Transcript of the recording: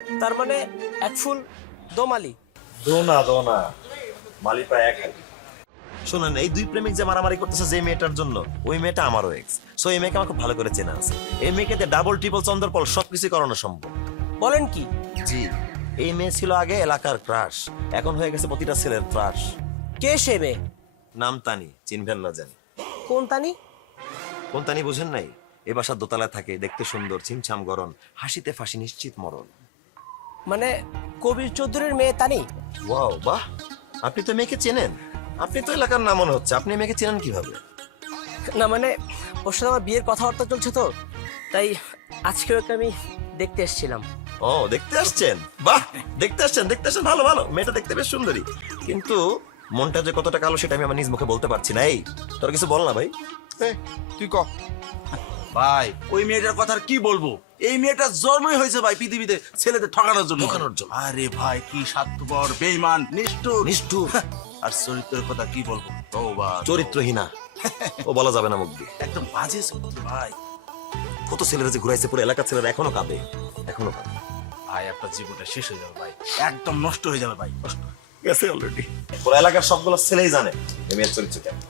তার মানে এক ফুল দোমালি। দোনা মালি প্রায় এক হালি। শোনেন, এই দুই প্রেমিক যে মারামারি করতেছে যে মেয়েটার জন্য, ওই মেয়েটা আমারও এক্স। সো এই মেয়েকে আমার খুব ভালো করে চেনা আছে। এই মেয়েকে দিয়ে ডাবল ট্রিপল চন্দরপল সবকিছু করানো সম্ভব। বলেন কি? জি, এই মেয়ে ছিল আগে এলাকার ক্রাশ, এখন হয়ে গেছে প্রতিটা ছেলের ক্রাশ। কে সে মেয়ে? নাম তানি, চিনবেন না জানি। কোন তানি? কোন তানি বুঝেন নাই? এ বাসার দোতলায় থাকে, দেখতে সুন্দর, ছিমছাম গরম, হাসিতে ফাঁসি নিশ্চিত মরণ। মানে কবির চৌধুরীর মেয়ে তানি? ওয়াও, বাহ, আপনি তো মেয়েকে চেনেন। আপনি তো এলাকার নাম মনে হচ্ছে, আপনি মেয়েকে চেনেন কিভাবে? না মানে ওর সাথে আমার বিয়ের কথাবার্তা চলছে তো, তাই আজকে ওকে আমি দেখতে এসেছিলাম। ও, দেখতে আসছেন? বাহ, দেখতে আসছেন, ভালো ভালো। মেয়েটা দেখতে বেশ সুন্দরী, কিন্তু মনটা যে কতটা কালো সেটা আমি আমার নিজ মুখে বলতে পারছি না। এই, তোর কিছু বল না ভাই। তুই ক ভাই, ওই মেয়েটার কথা আর কি বলবো? এই মেয়েটার জন্মই হয়েছে ভাই পৃথিবীতে ছেলেদের ঠকানোর জন্য। আরে ভাই, কি স্বার্থপর, বেঈমান, নিষ্ঠুর। নিষ্ঠুর। আর চরিত্রের কথা কি বলবো? তওবা, চরিত্রহীনা, ও বলা যাবে না মুখ দিয়ে। একদম বাজে চরিত্র ভাই। কত ছেলেরা যে ঘুরাইছে, পুরো এলাকার ছেলেরা এখনো কাঁদে, এখনো কাঁদে। ভাই আপনার জীবনটা শেষ হয়ে যাবে ভাই, একদম নষ্ট হয়ে যাবে ভাই, নষ্ট। গেছে অলরেডি। পুরো এলাকার সবগুলো ছেলেই জানে এই মেয়ের চরিত্র কেমন।